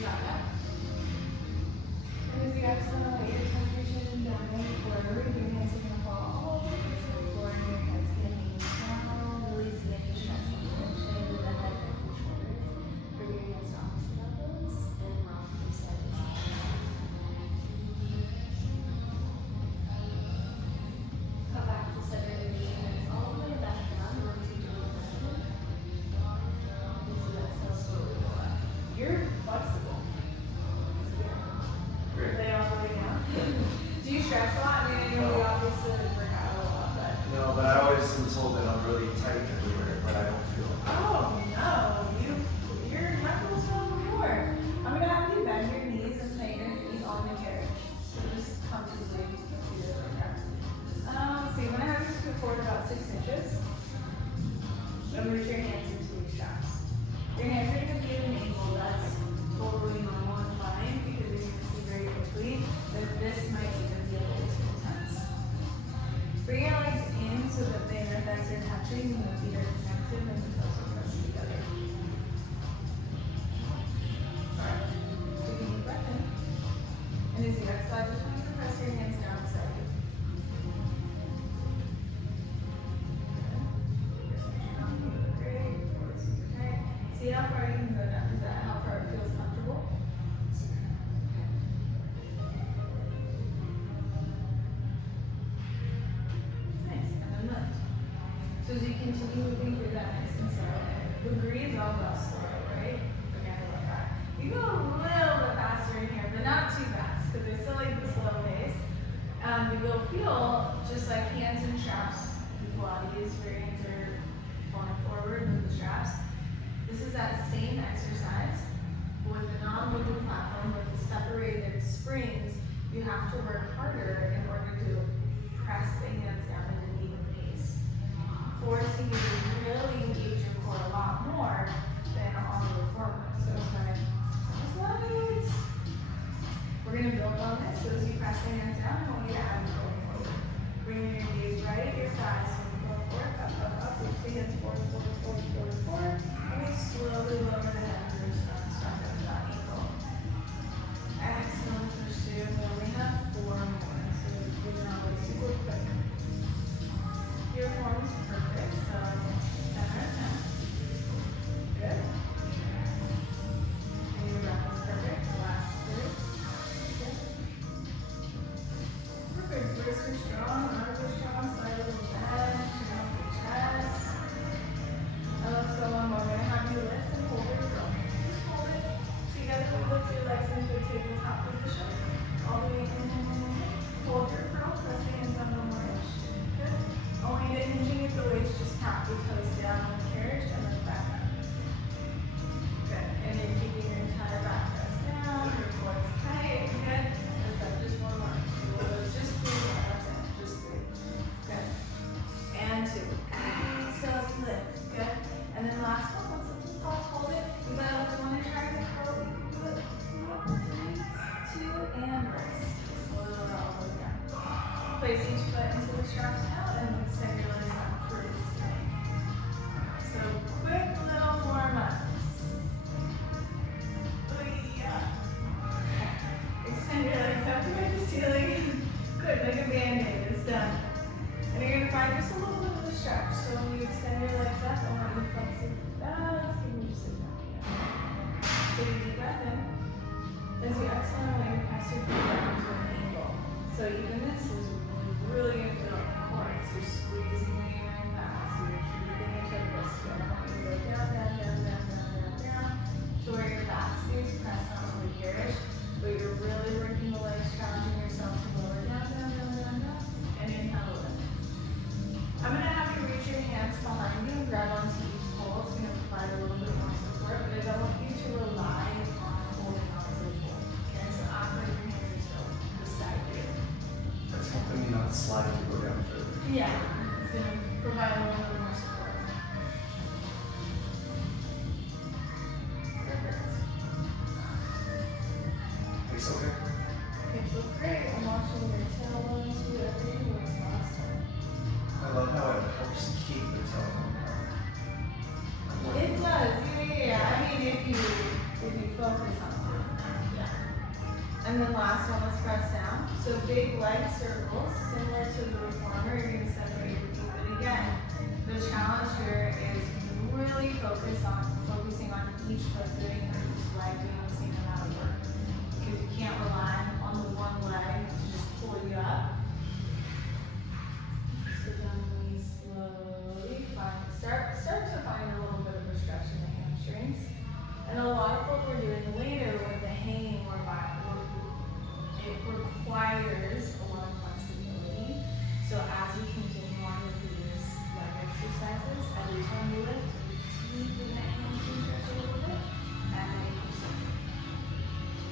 side up. And as you exhale, let your temperature down and forward. Your hands are going to fall all over the floor and your head's going to hang down, releasing any stress on the chin, the head, neck, and shoulders. Bring your hands to opposite elbows and rock from side to side. Come back to center and your hands all the way back down. Rotate your head. Exhale slowly go up. You're flexible. Lay all the way down. Do you stretch a lot? I mean, I know we obviously work out a lot, but. No, but I always am told that I'm really tight everywhere, but I don't feel it. Oh, no. Your knuckles feel more. I'm going to have you bend your knees and plant your feet on the carriage. So just comfortably do this right there. So you want to have your scoot forward about 6 inches. And reach your hands into your straps. Your hands are going to be at an angle. That's totally normal and fine because you're going to see very quickly that this might even be a little too intense. Bring your legs in so that the inner thighs are touching and the feet are connected and the toes are pressed together. Alright, take a deep breath in. And as you exhale, just want you to press your hands down beside you. Great. See how far you can go down. Is that how far it feels comfortable? Nice. And then lift. So as you continue moving through that nice and slow, the breathe is all about slow, right? Again, like that. You go a little bit faster in here, but not too fast, because I still like the slow pace. You'll feel just like hands in straps. Pilates, where your hands are falling forward with the straps. This is that same exercise with the non-moving platform with the separated springs. You have to work harder in order to press the hands down at an even pace, forcing you to really engage your core a lot more than on the reformer. So we're going to build on this. So as you press the hands down, I want you to add going forward. Bring your gaze right at your thighs. So we go forward, up, reach the hands forward. And we slowly lower the head and start up to that ankle. Excellent pursuit. We only have 4 more. So we're going to go super quick. Your form is perfect. So 10 out of 10. Good. And your breath is perfect. So last 3. Good. Perfect. Wrists are strong. Arms are strong. Side of the bend. Turn off your chest. And let's go one more. We're going to have you lift and hold your girl. Just hold it. Together we lift your legs into a tabletop position. All the way in. Hold your girl. Press your hands on one more inch. Good. Only the hinging at the waist. Just tap your toes down on the carriage and then back up. Good. And then keeping your entire back press down. Your core is tight. Good. Lift up just one more. Just 3 more. That's it. Just 3. Good. And 2. So let's lift. Good. And then last one, once it's across, hold it. You might also want to try to curl. You can do it. 1, 2, and rest. Slow it all the way down. Place each foot into the straps now and extend your legs out towards the sky. So quick little warm-ups. Extend your legs out towards the ceiling. Good, like a band-aid. It's done. And you're going to find just a little bit of a stretch. So when you extend your legs up, I want you to flex your let's give you just a down. Take a deep breath in. As you exhale, I want you to press your feet down to an angle. So even this is really going to feel like the core. So you're squeezing the air in that. So you're keeping your toe twist. So I want you to go down. To where your back stays pressed onto the carriage. But you're really working the legs, challenging yourself to lower down. And inhale lift. I'm going to have you reach your hands behind you and grab onto each pole. It's going to provide a little bit more support, but I don't want you to rely on holding onto the pole. Okay, so operate your hands are still beside you. That's helping me not slide to go down further. Yeah, it's going to provide a little bit more support. Perfect. Hips okay? Hips look great. I'm watching your tailbone too. Everything looks awesome. I love how it helps keep the tailbone down. It does, yeah. I mean, if you focus on it. And then last one, let's press down. So big leg circles, similar to the reformer, you're going to separate your feet. But again, the challenge here is really focusing on each foot doing or each leg doing the same amount of work. Because you can't rely on the one leg to just pull you up. So then we slowly start to find a little bit of a stretch in the hamstrings. And a lot of what we're doing later with the hanging or it requires a lot of flexibility. So as we continue on with these leg exercises, every time you lift, deepen that hamstring stretch a little bit, and then you continue.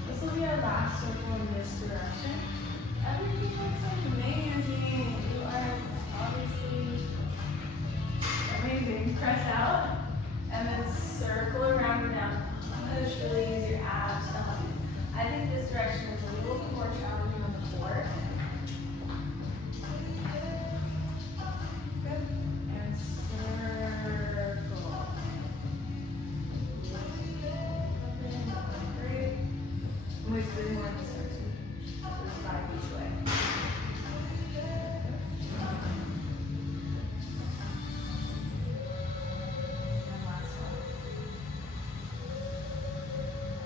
This will be our last circle in this direction. Everything looks amazing. You are obviously amazing. Press out, and then circle around and down. Push, really use your abs to help you. I think this direction is a little bit more challenging on the core. Good. And circle. Great. Move 3 more in the circle. There's 5 each way. And last one.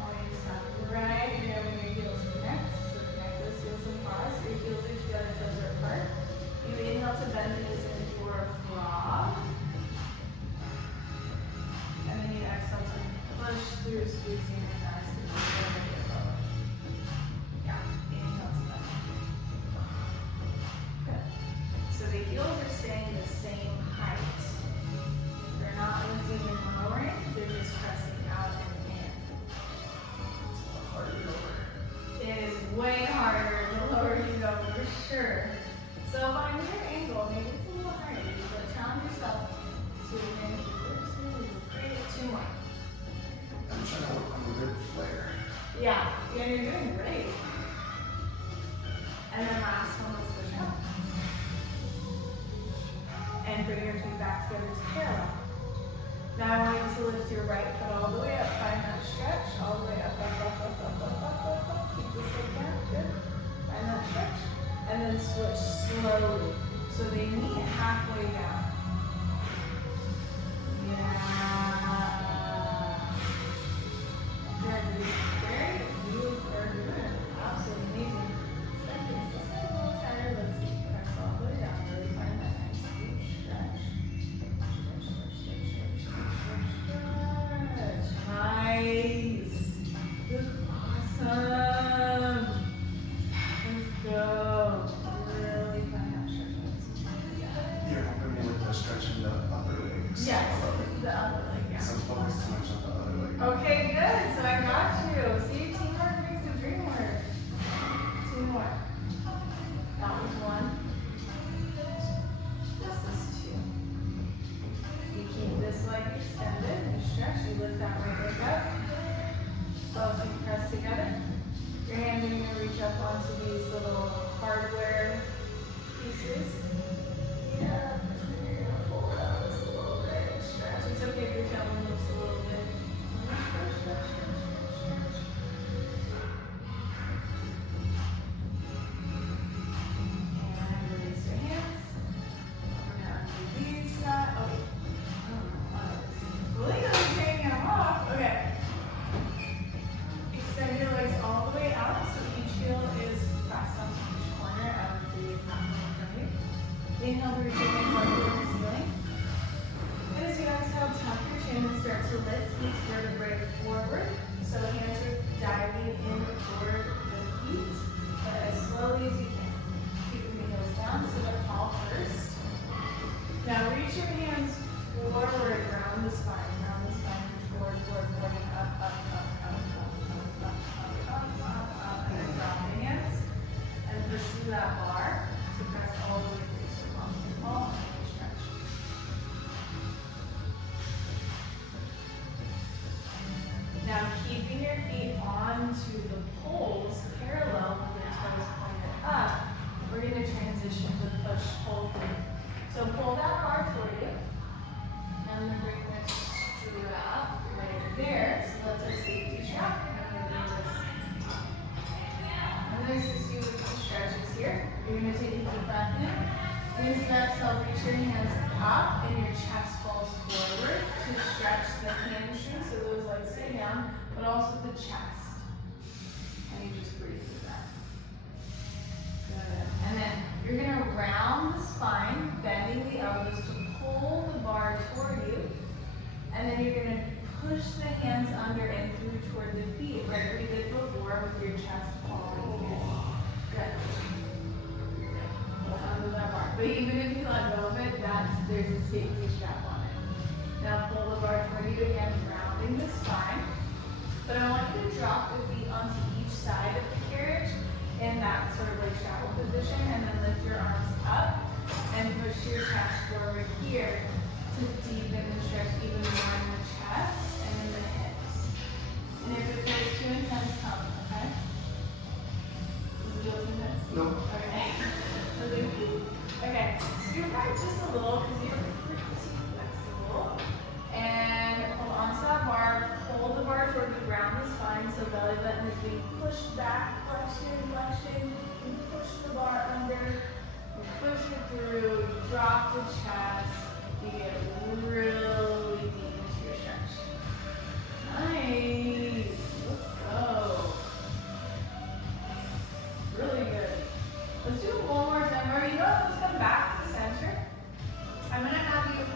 Always stop right here when your heels connect. So connect those heels and pause. Your heels are together, toes are apart. You inhale to bend the knees in for a frog. And then you exhale to push through, squeezing your thighs to the lower. Yeah, inhale to bend. Good. So the heels are staying the same height. They're not lifting and lowering, they're just pressing out and in. Harder to lower. It is way harder the lower you go, for sure. So find your angle, maybe it's a little harder, but challenge yourself to manage your grips. Great, 2 more. I'm trying to work on a good flare. Yeah, you're doing great. And then last one, let's push out. And bring your feet back together to parallel. Now I want you to lift your right foot all the way up, find that stretch, all the way up, up, up, up, up, up, up, up, up. Keep this leg down, good. Find that stretch. And then switch slowly. So they meet halfway down. Yeah. Good. Very good. You are doing absolutely amazing. Second, this is a little tighter. Let's see. Press all the way down. Really find that nice deep stretch. Stretch. Nice. Good. Awesome. Let's go. Really find that stretch. You're helping me with the stretching the upper legs. Yes. I love it. The other leg, yeah. So I'm focused too much on the other leg. Okay, good. So I got you. See, teamwork makes the dream work. 2 more. That was 1. This is 2. You keep this leg extended. You stretch. You lift that right leg up. Both feet press together. Your hands are going to reach up onto these little hardware pieces. Yeah. You're going to pull it out just a little bit. Stretch. It's okay if your tailbone moves a little bit. Stretch, stretch, stretch, stretch, stretch. And release your hands. We're going to release that. Oh, I don't know why this is hanging them off. Okay. Extend your legs all the way out so each heel is pressed onto each corner of the abdominal frame. Inhale to reach your hands up toward the ceiling. And as you exhale, tuck your chin and start to lift each vertebrae forward. So hands are diving in toward the feet, but as slowly as you can. Keeping the heels down, sit up tall first. Now reach your hands forward, round the spine, forward, forward, forward, and up, up, up, up, up, up, up, up, up, up, up, and then drop the hands, and push through that bar to press all the way through. So long and fall, and stretch. Now keeping your feet onto the poles, parallel with your toes pointed up, we're going to transition to push-pull thing. So pull that bar toward you, and then bring this strap right there. So that's our safety strap. And we're going to Easy exhale, reach your hands up and your chest falls forward to stretch the hamstring so those legs stay down, but also the chest. And you just breathe through that. Good. And then you're going to round the spine, bending the elbows to pull the bar toward you. And then you're going to push the hands under and through toward the feet, like we did before with your chest falling here. Good. Under that bar. But even if you let go of it, there's a safety strap on it. Now pull the bar toward you again, rounding the spine. But I want you to drop the feet onto each side of the carriage in that sort of like shadow position, and then lift your arms up and push your chest forward here to deepen the stretch even more in the chest and in the hips. And if it feels too intense, come, okay? Does it feel too intense? No. Okay. Okay, scoot back just a little because you're pretty flexible. And hold on to that bar. Pull the bar toward the ground, the spine, so belly button is being pushed back, flexion, flexion. You push the bar under, you push it through, you drop the chest, you get really deep into your stretch. Nice. Let's go. Really good. Let's do it one more time. Or you know what? Let's come back to the center. I'm going to have you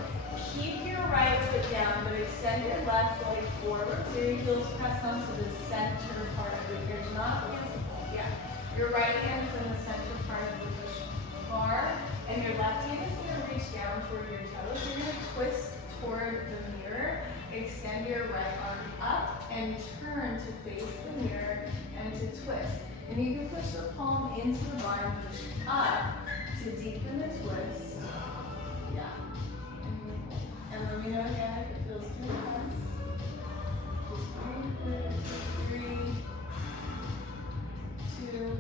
keep your right foot down, but extend your left leg forward so your heels press onto the center part of the carriage, not against the wall. Yeah. Your right hand is in the center part of the push bar, and your left hand is going to reach down toward your toes. You're going to twist toward the mirror, extend your right arm up, and turn to face the mirror and to twist. And you can push the palm into the bar and push up to deepen the twist. Yeah. And let me know again if it feels too intense. Just breathe through. 3, 2,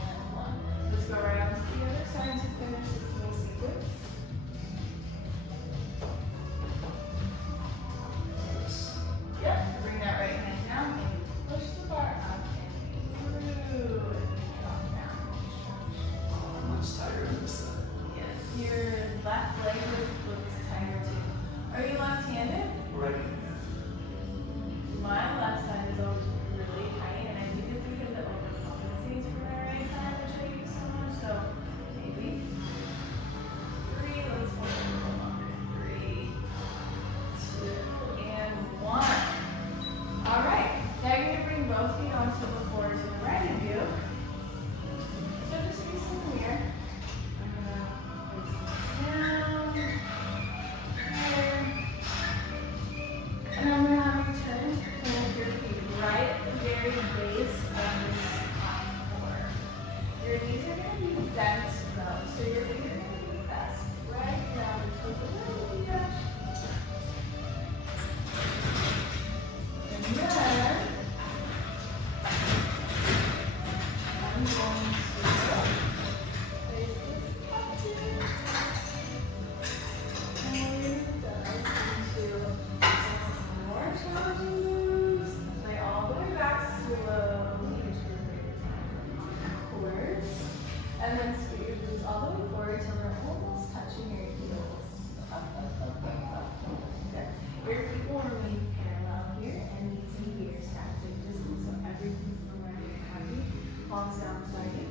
and 1. Let's go right on to the other side to finish this little sequence. Yep. Bring that right hand down and you push the bar up and through and drop down. I'm much tighter than this side. Yes, your left leg looks tighter too. Are you left-handed? Right. My left side is always really tight, and I think it's because it overcompensates for my right side, which I use so much. So maybe 3. Let's hold it a little longer. 3, 2, and 1. All right. Now you're gonna bring both feet onto the floor to the right of you. So just facing the mirror. I'm gonna place this down here. And I'm gonna have you turn and plant your feet right at the very base of this floor. Your knees are gonna be bent though, so your feet are gonna be best right down the top of the knee. And then I'm going to place this up here. And into some more challenging moves. Play all the way back slowly to your favorite time. Backwards. And then scoot your glutes all the way forward till they're almost touching your heels. Up, up, up, up, up. Good. Your feet will remain parallel here and knees and here, stacked at distance, so everything's aligned and happy. Palms down slightly.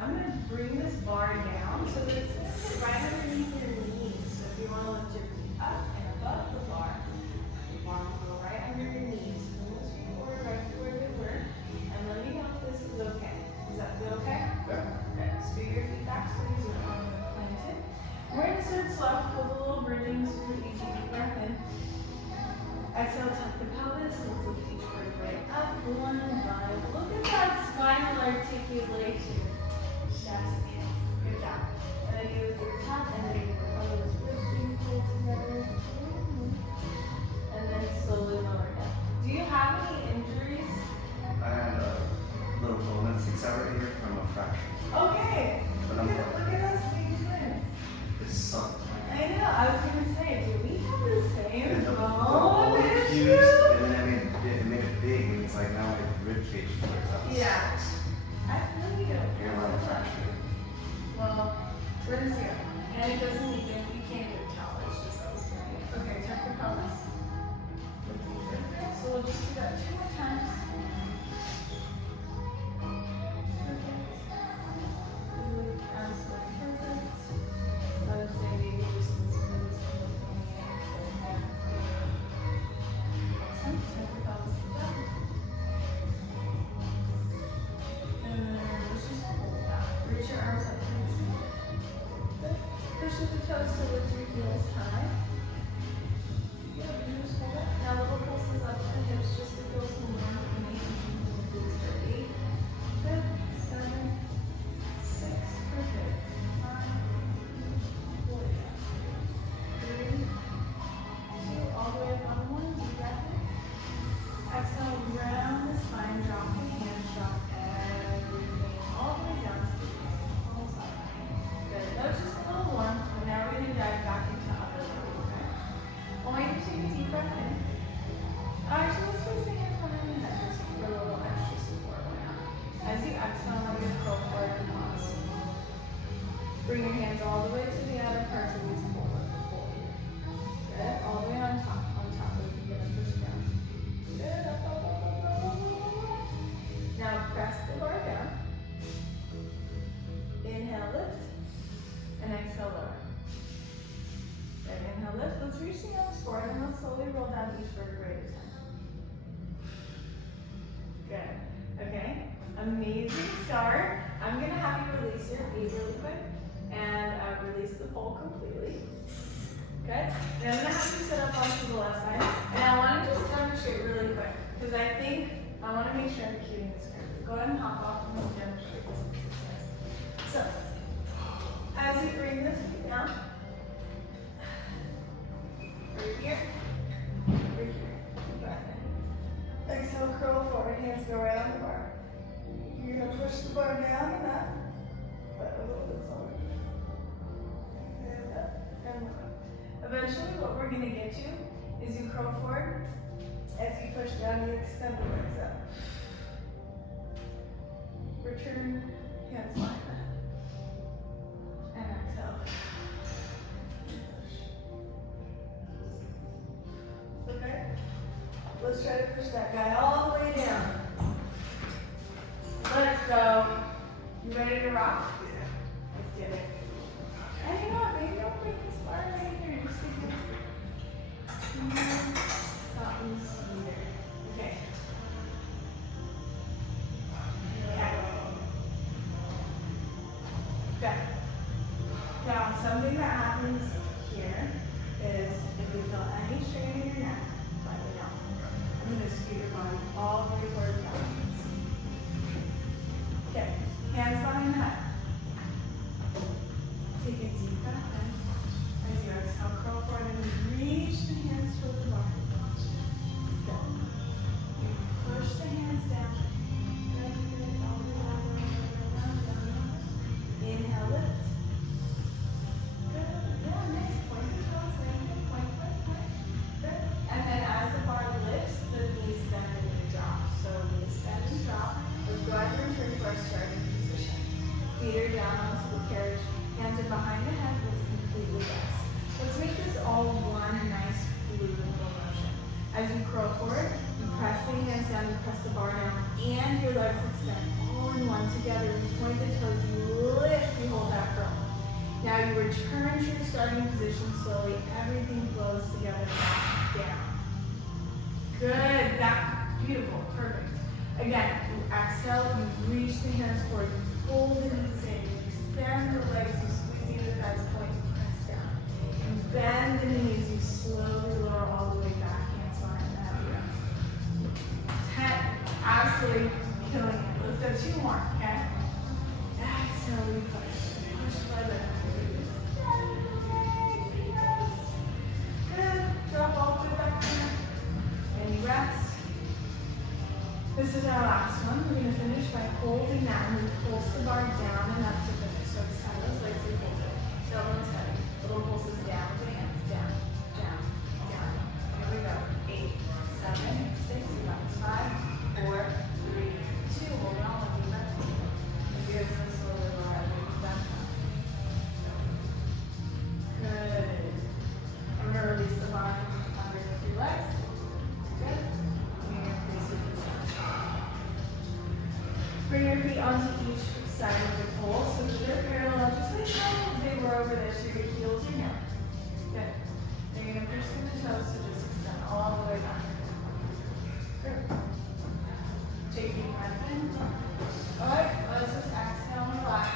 I'm going to bring this bar down so that it's going to sit right underneath your knees. So if you want to lift your feet up and above the bar will go right under your knees. Bring those feet forward right to where they were. And let me know if this is okay. Does that feel okay? Yeah. Good. Scoot your feet back so these are all planted. We're going to start slow with a little bridging, super easy. Deep breath in. Exhale, tuck the pelvis. Let's lift each vertebrae up. 1 by. Look at that spinal articulation. Chef's kiss. Good job. And then you lift your top and then your elbows pushing pull together. And then slowly lower down. Do you have any injuries? I had a little bone that sticks out right here from a fracture. Okay. But Look I'm at us being twins. It's sunk. I know. I was going to say, do we have the same And the bone bone issue? fused, and then it made it big, and it's like now my rib cage flares up. Yeah. I feel you. pole completely. Good. And I'm gonna have you sit up onto the left side. And I want to just demonstrate really quick because I think I want to make sure I'm keeping this correctly. Go ahead and hop off and we'll demonstrate this exercise. So, as you bring this feet down, right here, right here, back in. Exhale, curl forward, hands go right on the bar. You're gonna push the bar down and up, but a little bit slower. And up, and up. Eventually, what we're gonna get to is you curl forward. As you push down, you extend the legs up. Return, hands line up. And exhale. Push. Okay? Let's try to push that guy all the way down. Let's go. You ready to rock? Yeah. Let's get it. And you know what? Maybe don't break this bar right here. Just take it. Something sweeter. Okay. Okay. Now, something that happens here is if you feel any strain in your neck, let me know. I'm going to scoot your body all the way forward down. Okay. Hands behind the head. Take a deep breath in. As you exhale, curl forward and reach the hands toward the bar. Good. Push the hands down. Good. All the way down. Inhale, lift. Good. Yeah, nice. Point the toes. Point. Good. And then as the bar lifts, the knees bend and they drop. So knees bend and drop. Let's go ahead and return to our starting position. Feet are down onto the carriage. Hands are behind the head. Let's completely rest. Let's make this all one nice fluid motion. As you curl forward, you press the hands down, you press the bar down, and your legs extend all in one together. You point the toes, you lift, you hold that firm. Now you return to your starting position slowly. Everything flows together back down. Good. Back. Beautiful. Perfect. Again, you exhale, you reach the hands forward, you pull the knees in, you extend the legs, you squeeze the thighs, point, you press down. You bend the knees, you slowly lower all the way back, hands behind the head. 10. Absolutely killing it. Let's go 2 more, okay? Exhale, we push. Push by the head. Good. Drop all the way back down. And you rest. This is our last one. We're going to finish by holding that and we pulse the bar down and up to finish. So extend those legs, we hold it. Tailbone's heavy. Little pulses down, the hands down, down, down. Here we go. 8, 7, 6, 5, 4, 3, 2. Hold on, let me breath. And you're going to slowly lower our legs back down. Good. I'm going to release the bar underneath your legs. Good. Bring your feet onto each side of the pole so that they're parallel, just like how they were over there, so your heels are down. Good. Then you're going to push through the toes to just extend all the way back. Good. Take a deep breath in. Alright, let's just exhale and relax.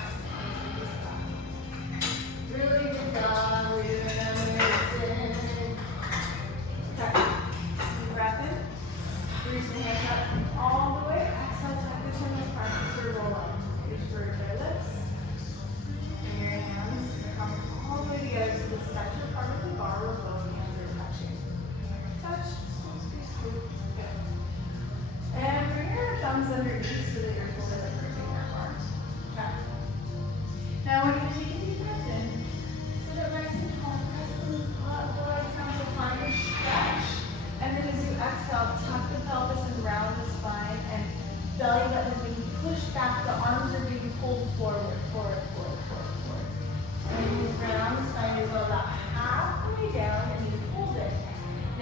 Really good job. We're amazing. Okay. Deep breath in. Reach the hands up all the way. Exhale, tuck the chin and practice your roll up. Reach for your lips. And your hands come all the way together to the center part of the bar where both hands are touching. Touch, scoop, scoop, scoop. Good. And bring your thumbs underneath so that you're fully lifting that bar. Okay. Now when you take a deep breath in, sit up nice and tall, press the legs down to find your stretch. And then as you exhale, tuck the pelvis and round the spine, and belly button is being pushed back. The arms are being pulled forward, forward, forward, forward, forward. And you round the spine, you go about halfway down, and you hold it.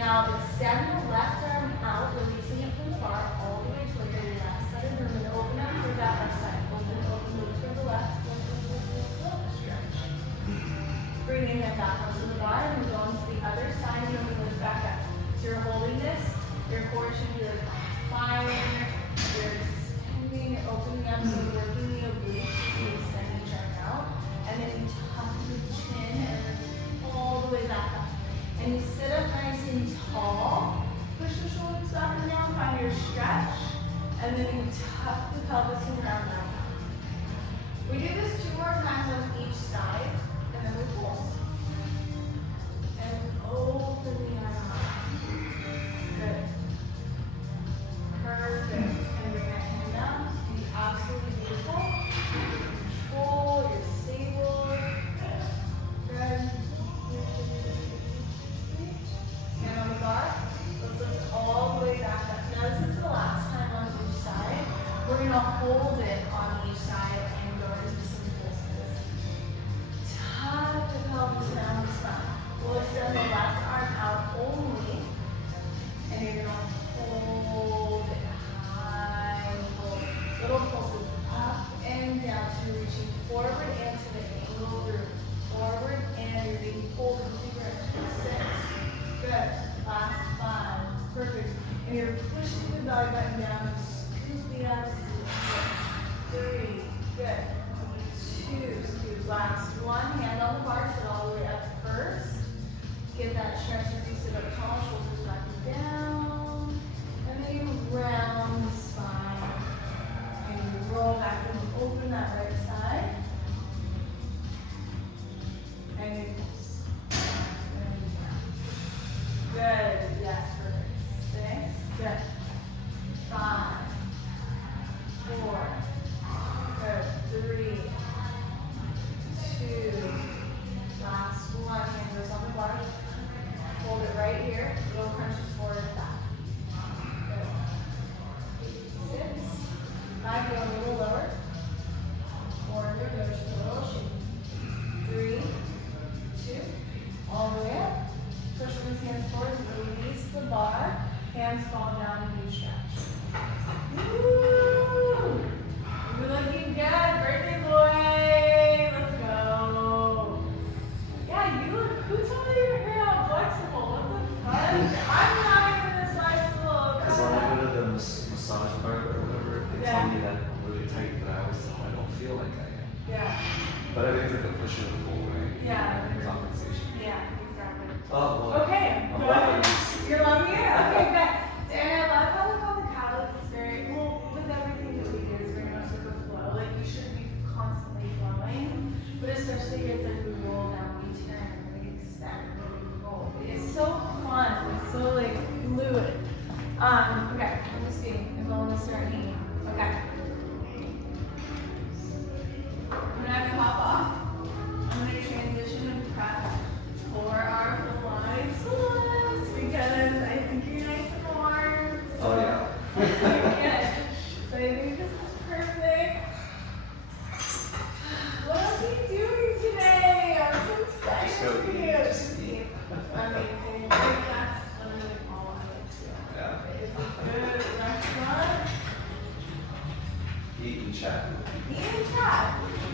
Now extend the left arm out, releasing it from the bar, all the way toward the left side of the room, and open up toward that left side. Open, open, move toward the left. Stretch. Bring your head back onto the bar, and we're going to the other side, and then we lift back up. So you're holding this, your core should be like fire, you're extending, opening up, so you're working the obliques, you're extending reach arm out. And then you tuck your chin and then all the way back up. And you sit up nice and tall. Push the shoulders back and down, find your stretch. And then you tuck the pelvis and round out. We do this 2 more times on each side, and then we pulse. And open the arm up. Good. Perfect. And bring that hand down. Be absolutely beautiful. Control, you're stable. Good. Hand on the bar. Let's lift all the way back up. Now this is the last time on each side. We're going to hold it on each side and go into some pulses. Tuck the pelvis down the spine. We'll extend the left arm out only. And you're going to hold it high. Hold. Little pulses up and down. So you're reaching forward and to the angle through. Forward and you're being pulled into your 6. Good. Last 5. Perfect. And you're pushing the belly button down. Scoop the abs. 3. Good. 2. Scoop. Last 1. Hand on the bar. Sit all the way up first. Get that stretch as you sit up tall. Shoulders back and down. And then you round the spine. And you roll back and open that right side. And you pulse. And you down. Good. Yes. Perfect. 6. Good. 5. 4. Good. 3. 2. Last 1. Hand goes on the bar. Hold it right here. Little crunches forward and back. Good. 6. 5. Go a little lower. 4. Go just a little shake. 3. 2. All the way up. Push these hands forward. Release the bar. Hands fall down and you stretch. Woo! You're looking good. Birthday boy. Let's go. Yeah, you look. Who told you you're not flexible? What the fuck? I'm not even this flexible. Because when I go to the massage bar or whatever, they tell me that I'm really tight, but I always tell them I don't feel like I am. Yeah. But I think it's like a push and a pull, right? Yeah. Compensation. Yeah, exactly. Oh, well. Okay. I'm Go loving ahead. this. You're loving it? Okay, good. And I love how we call the Cadillac. It's very, well, with everything that we do, it's very much like a flow. Like, you should be constantly flowing. But especially as like we roll down, we turn, we extend, we roll. It's so fun. It's so like fluid. Okay, let me see if I want to start eating. Okay. I'm gonna have you hop off. I'm gonna transition and prep for our Pilates class because I think you're nice and warm. Oh, yeah. Good. So I think this is perfect. What else are you doing today? I'm so excited Just go for eat, you. just eat. Amazing. Like, that's literally all I like to do. Yeah. It's a good restaurant. Eat and chat. Eat and chat.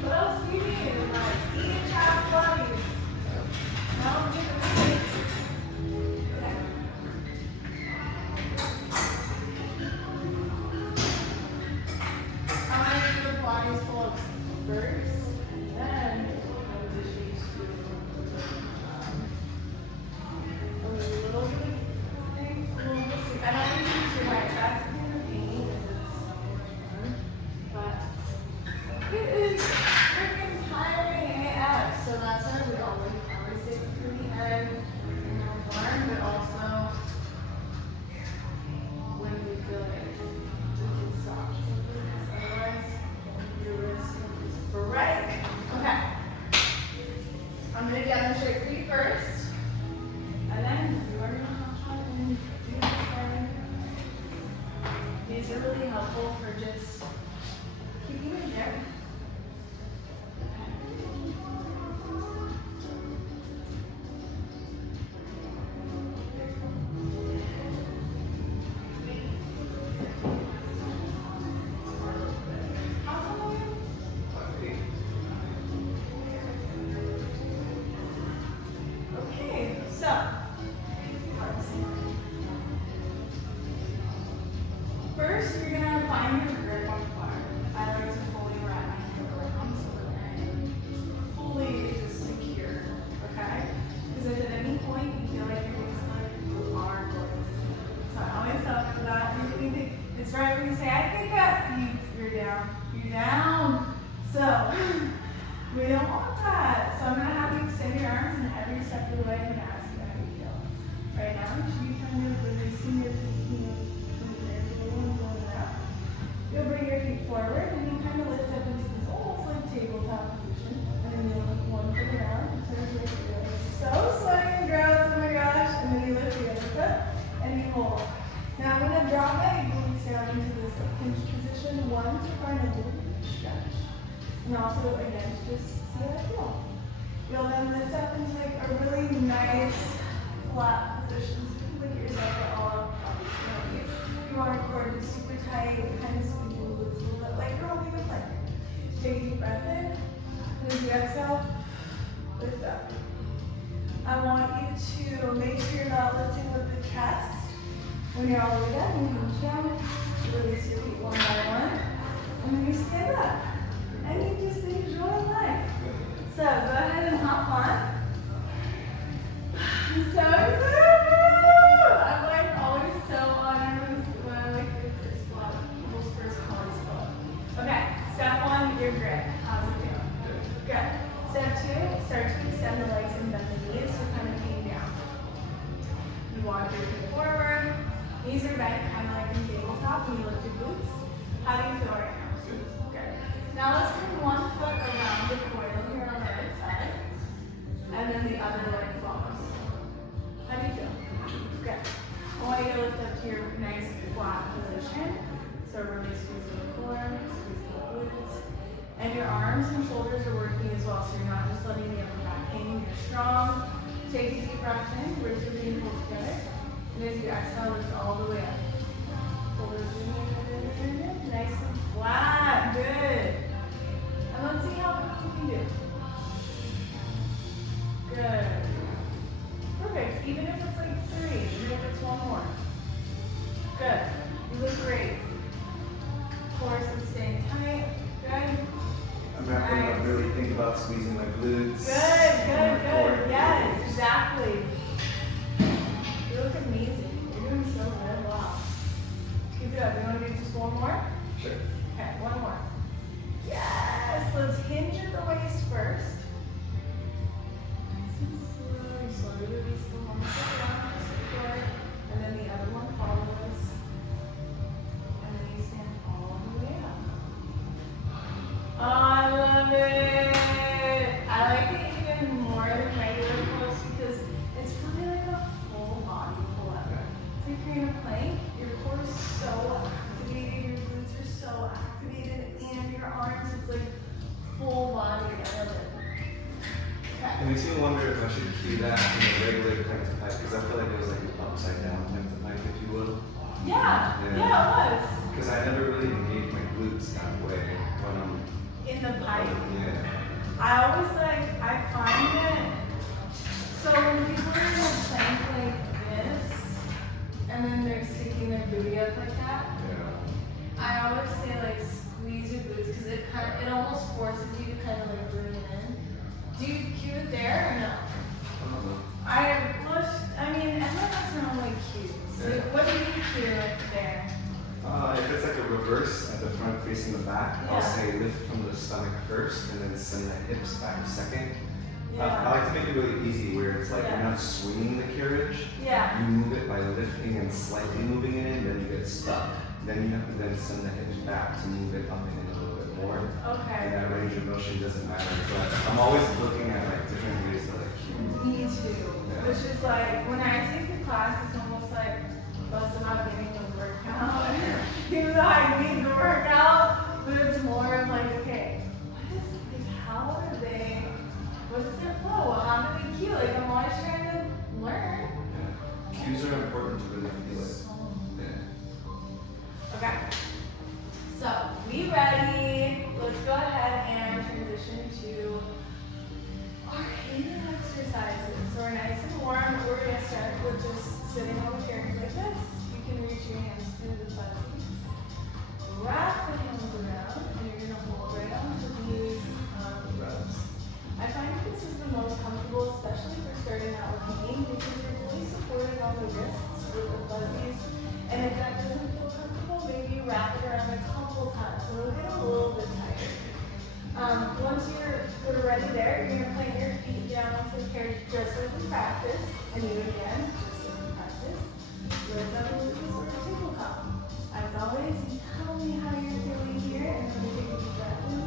What else do you need in life? Eat and chat buddies. No, give it a break. Okay. I want to do the Pilates pull-ups first, and then the shakes to a little bit of thing. We'll see. I don't need to use your right. That's kind of pain because it's so much fun. But it is. You're Because right when you say, I think you're down. You're down. So, we don't want that. So I'm going to have you extend your arms in every step of the way. I'm going to ask you how you feel. Right now, you should be kind of releasing your feet, there's a little one going out. You'll bring your feet forward and you kind of lift up into this almost like tabletop position. And then you'll lift one foot around and turn your foot. So sweating and gross, oh my gosh. And then you lift the other foot and you hold. Now I'm going to drop my glutes down into this hinge position. One, to find a little stretch. And also, again, to just see how I feel. You'll then lift up into like a really nice flat position. So you can look at yourself at all up. Obviously, you want to core is super tight, kind of squeeze the glutes a little bit like you're holding a plank. Take a deep breath in. And as you exhale, lift up. I want you to make sure you're not lifting with the chest. When you're all the way down, you hinge down, release your feet one by one, and then you stand up. And you just enjoy life. So go ahead and hop on. I'm so excited! I'm like always so honored when I like do this squat, most first Pilates squat. Okay, step one, you're great. How's it feeling? Good. Step two, start to extend the legs and bend the knees, so kind of hang down. You walk your feet forward. Knees are bent, kind of like in tabletop when you lift your glutes. How do you feel right now? Good. Now let's bring one foot around the coil here on the right side, and then the other leg follows. How do you feel? Good. I want you to lift up to your nice flat position. So really squeeze the core, squeeze the glutes, and your arms and shoulders are working as well. So you're not just letting the upper back hang. You're strong. Take a deep breath in, bridge your knee and pull together. And as you exhale, lift all the way up. Nice and flat. Good. And let's see how many you can do. Good. Perfect. Even if it's like 3, even if it's one more. Good. You look great. Core is staying tight. Good. I'm not going to really think about squeezing my glutes. Good. Yes, exactly. You look amazing. You're doing so good. Wow. Keep it up. You want to do just one more? Sure. Okay, one more. Yes. Let's hinge at the waist first. Nice and slow. You slowly release the one foot down, support, and then the other one follows. And then you stand all the way up. Oh, I love it. I like it even more than regular pulls because it's really like a full body pull-up. It's like you're in a plank, your core is so activated, your glutes are so activated, and your arms, it's like full body. I love it. Okay. It makes me wonder if I should cue that in a regular type of pike, because I feel like it was like an upside down type of pike, if you will. Yeah, it was. Because I never really engaged my glutes that way when I'm In the pike. Yeah. I always I find it, so when people are in a plank like this, and then they're sticking their booty up like that, Yeah. I always say squeeze your glutes because it almost forces you to kind of bring it in. Do you cue it there or no? Everyone has their own cues. Yeah. What do you cue there? If it's like a reverse at the front facing the back, Yeah. I'll say lift from the stomach first and then send the hips back second. Yeah. I like to make it really easy where it's like Yeah. you're not swinging the carriage. Yeah. You move it by lifting and slightly moving it in, then you get stuck. Then you have to then send the hips back to move it up and in a little bit more. Okay. And that range of motion doesn't matter. But I'm always looking at different ways to cue. Me too. Yeah. Which is when I take the class, it's almost like, well, somehow getting the workout. Even though I need the workout, but it's more of okay, what's their flow? How do they cue? I'm always trying to learn. Yeah. Cues are important to really feel it. Yeah. Okay. So, we ready? Let's go ahead and transition to our eating exercises. So we're nice and warm. We're going to start with just sitting on the chair. will get a little bit tired. Once you're ready there, you're gonna plant your feet down onto the chair just like we practiced, and you again, just like we practiced. Lift up a little sort of tabletop. As always, you tell me how you're feeling here, and then take a deep breath in.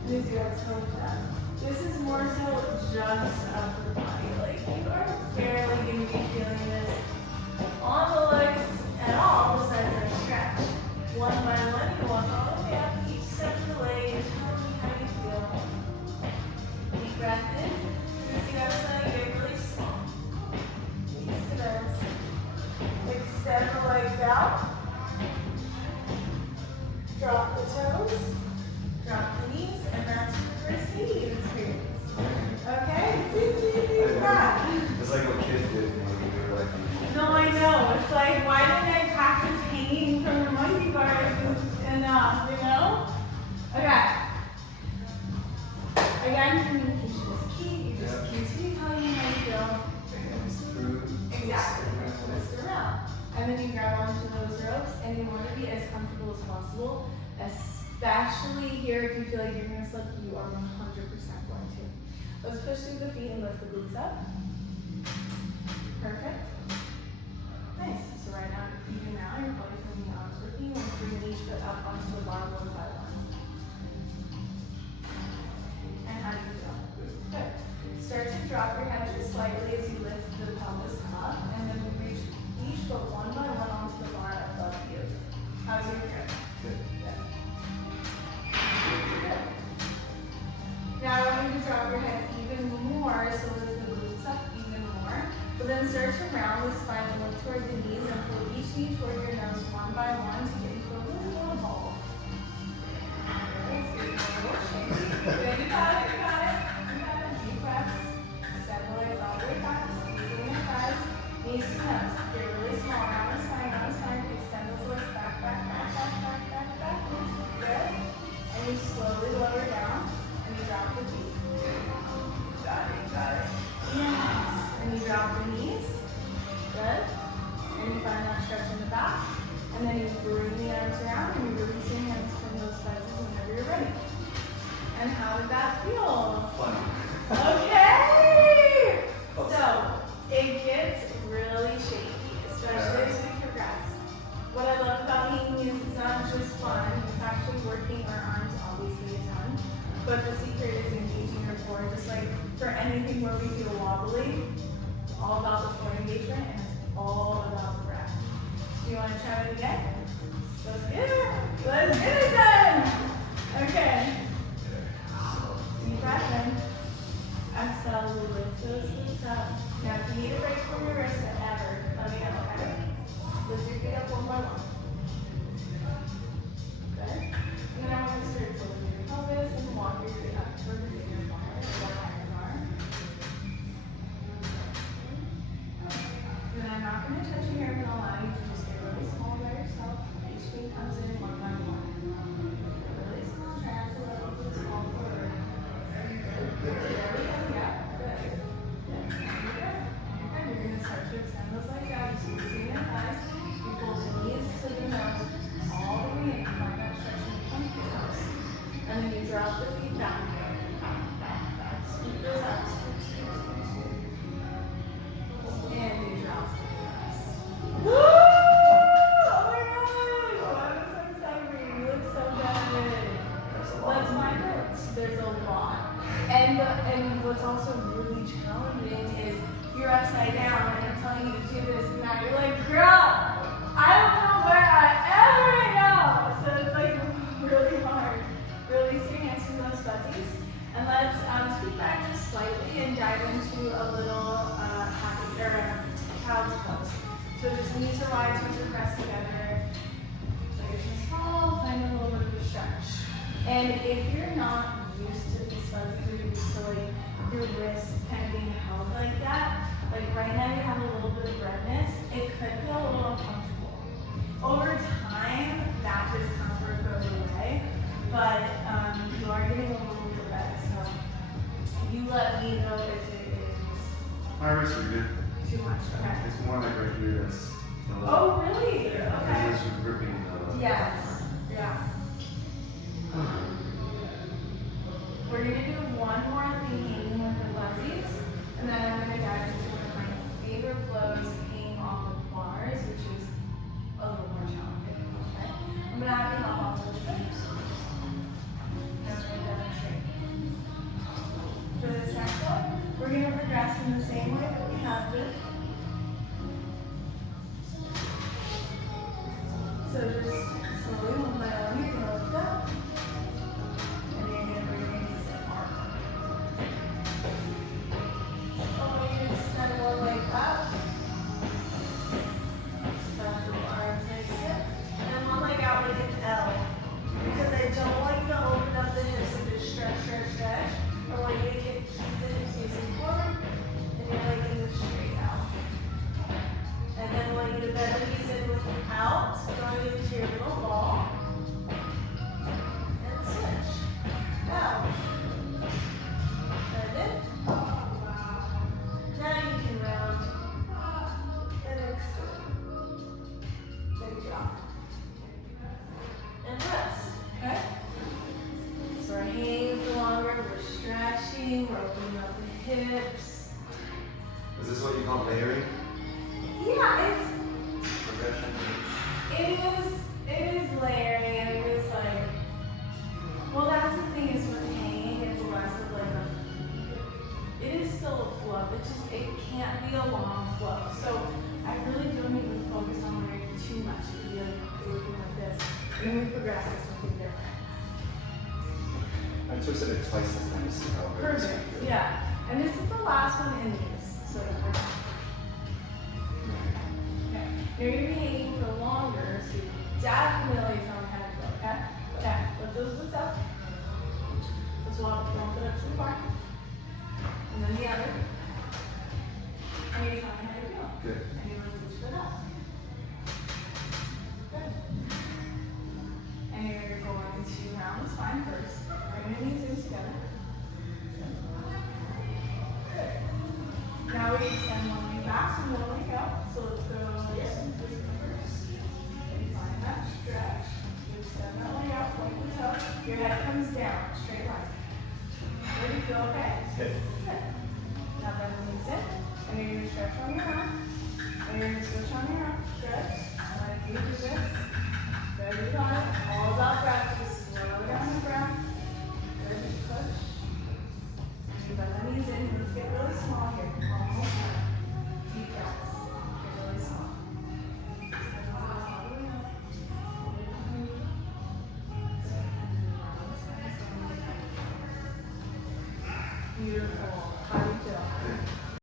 And as you exhale down. This is more so just upper body. Like you are barely gonna be feeling this on the legs at all, besides our stretch. One by one, you walk all the way up each step of the leg and tell me how you feel. Deep breath in. As you exhale, you get really small. Knees to bends. Extend the legs out. Drop the toes. Drop the knees, and that's your first knee experience. Okay? It's easy as that. It's like what kids did when we were like. No, I know. It's like, why didn't I practice hanging from the monkey bars enough, you know? Okay. Again, communication is key. You just continue telling me how you feel. Exactly. Twist around. And then you grab onto those ropes, and you want to be as comfortable as possible, especially here if you feel like you're going to slip, you are 100% going to. Let's push through the feet and lift the glutes up. Perfect. Nice. So right now, even now, you're probably feeling the arms working. Let's bring each foot up onto the bottom one by one. And how do you feel? Good. Start to drop your head just slightly as you lift the pelvis up, and then reach each foot one by one onto the bar above you. How's your grip? Good. Good. Good. Now I want you to drop your head even more, so lift the glutes up even more. But then start to round the spine and look toward the knees and pull each knee toward your nose one by one to get into a little ball. Good. You got it. You got it. Deep breaths. Extend the legs all the way back. Squeezing your thighs. Knees to nose. Get really small. Round the spine. Extend those legs back. Good. And you slowly lower down. And you drop the feet. Got it. Yes. And you drop the knees. Good. And you find that stretch in the back. And then you bring the arms around and you release your hands from those thighs whenever you're ready. And how did that feel? Fun. Okay! So, it gets really shaky, especially as we progress. What I love about hanging is it's not just fun, it's actually working our arms obviously a ton. But the secret is engaging your core, just like for anything where we feel wobbly, it's all about the core engagement and it's all about the breath. Do you want to try it again? Let's get it done! Okay. Deep breath in. Exhale, we lift those glutes up. Now if you need a break from your wrist ever, let me know, okay? Lift your feet up one by one. Good. And then I want you to start tilting your pelvis and walk your feet up toward your fingers more. Then I'm not going to touch your hair, but I'll allow you to just get really small by yourself. Each feet comes in one by one. Really small, try not to let the glutes fall forward. Are you good? There we go. Yeah, good. Yeah, you're good. You're going to start to extend those legs out. You squeeze your thighs. You pull the knees to the nose all the way in. Find that stretch in the front of your toes. And then you drop the feet down. Back. Scoop those up. And you drop. Woo! Oh my gosh! I'm so excited for you. You look so good. Let's find out. There's a lot. And what's also really challenging is you're upside down and I'm telling you to do this and now you're like, girl, I don't know where I am right now. So it's like really hard. Release your hands from those fuzzies. And let's scoot back just slightly and dive into a little child's pose. So just knees are wide, toes are pressed together. So you're just fall, find a little bit of a stretch. And if you're not used to these fuzzies, you're used to like your wrist kind of being held like that. Like right now you have a little bit of redness. It could feel a little uncomfortable. Over time, that discomfort goes away, but you are getting a little bit red. So you let me know if it is My wrists are good. too much. Okay. It's more like right here that's. Oh, really? Yeah. Okay. It's just gripping the. Yes. Yeah. just slowly one by one, you're gonna lift up. And you're gonna bring your knees in more. Oh, you extend one leg up. Back to the arms like this. And then one leg out like an L. Because I don't want you to open up the hips and just stretch, stretch, stretch. I want you to keep the hips facing forward. And you're like in the straight out. And then I want you to bend the knees in with out, going into your little ball. And switch. Out. Bend it. Now you can round and extend. Good job. And rest. Okay? So we're hanging for longer, we're stretching, we're opening up the hips. Is this what you call layering? Yeah, Progression? it is layering, and it is like, well, that's the thing is with hanging, it's less of like it is still a flow, it can't be a long flow. So I really don't even focus on layering too much. If you're looking like this, and then we progress to something different. I twisted it twice this time to see how it goes. Perfect, yeah. And this is the last one in these, so that we're okay. Now you're gonna be hanging for longer, so you definitely tell me how to go, okay? Okay, lift those boots up. Let's walk one foot up to the bar. And then the other. And you tell me how to go. Good. And you lift each foot up. Good. And you're going to round the spine first. Bring your knees in together. Good. Now we extend one leg back and one leg out. So let's go this first. And find that stretch. You extend that leg out, point the toe. Your head comes down, straight line. Where do you feel okay? Good. Good. Now bend the knees in. And you're going to stretch on your arm. And you're going to switch on your arm. Stretch. Like you do this. Very hard. All about breath. Just slow down the breath. Good. Push. You bend the knees in. Let's get really small here. Almost done. Deep breaths. Get really small. Beautiful. How do you feel?